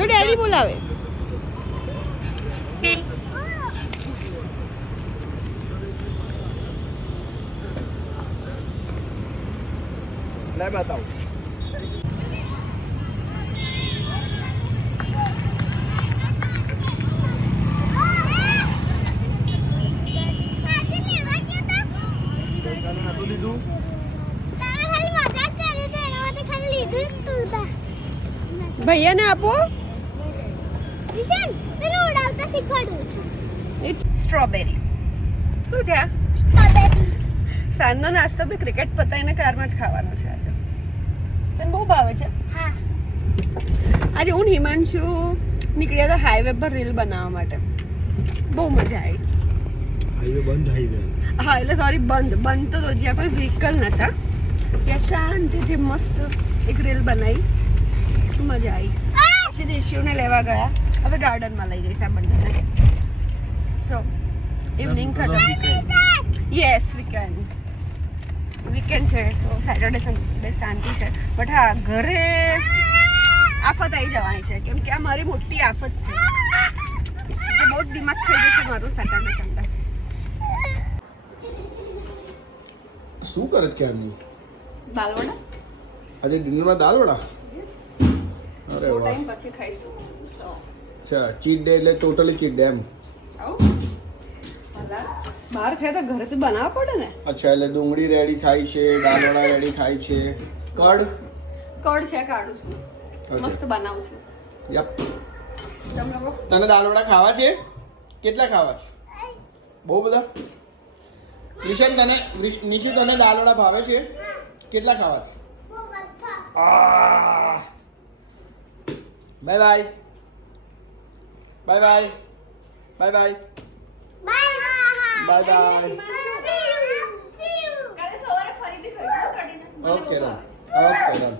જો ડેડી બોલાવે. લે બતાવ. ભૈયાને આપો. સ્ટ્રોબેરી શું છે? સાંજનો નાસ્તો બી ક્રિકેટ પતાવીને કારમાં જ ખાવાનો છે આજે. તને બહુ ભાવે છે? આજે હું હિમાંશુ નીકળ્યા હતા હાઈવે પર રીલ બનાવવા માટે. બહુ મજા આવી. હાઈવે બંધ હાઈવે. હા એટલે સોરી બંધ તો જ્યાં કોઈ વ્હીકલ નતા ત્યાં શાંતિથી મસ્ત એક રીલ બનાવી. મજા આવી. પછી રિશિવને લેવા ગયા. હવે ગાર્ડનમાં લઈ જઈશ આ બંનેને. સો ઇવનિંગ ખતમ. યસ વીકેન્ડ છે. સો સેટરડે સન્ડે શાંતિ છે. બટ હા ઘરે આફત આવી જવાની છે કેમ કે આ મારી મોટી આફત છે. બહુ જ દિમાગ થઈ જશે મારું સેટરડે સન્ડે. શું કરે છે ક્યારનું? દાલ વડા. આજે ડિનરમાં દાલ વડા. અરે બહુ વાહ. ટાઈમ પછી ખાઈશું. સો અચ્છા ચીટ ડે એટલે ટોટલી ચીટ ડે એમ. બહાર ખાય તો ઘરે તો બનાવવા પડે ને. અચ્છા એટલે ડુંગળી રેડી થાય છે, દાલ વડા રેડી થાય છે, કડ છે કાઢું છું. મસ્ત બનાવું છું. યપ. તમે લોકો તને દાલ વડા ખાવા છે? કેટલા ખાવા છે? બહુ બધા. નિશાન તને દાલ વડા ભાવે છે? કેટલા ખાવા છે? Bye bye bye bye bye bye bye bye. કાલે સવારે ફરી બી ખાઈશું કઢીને. મને બહુ ઓકે ભાવે છે. Okay done.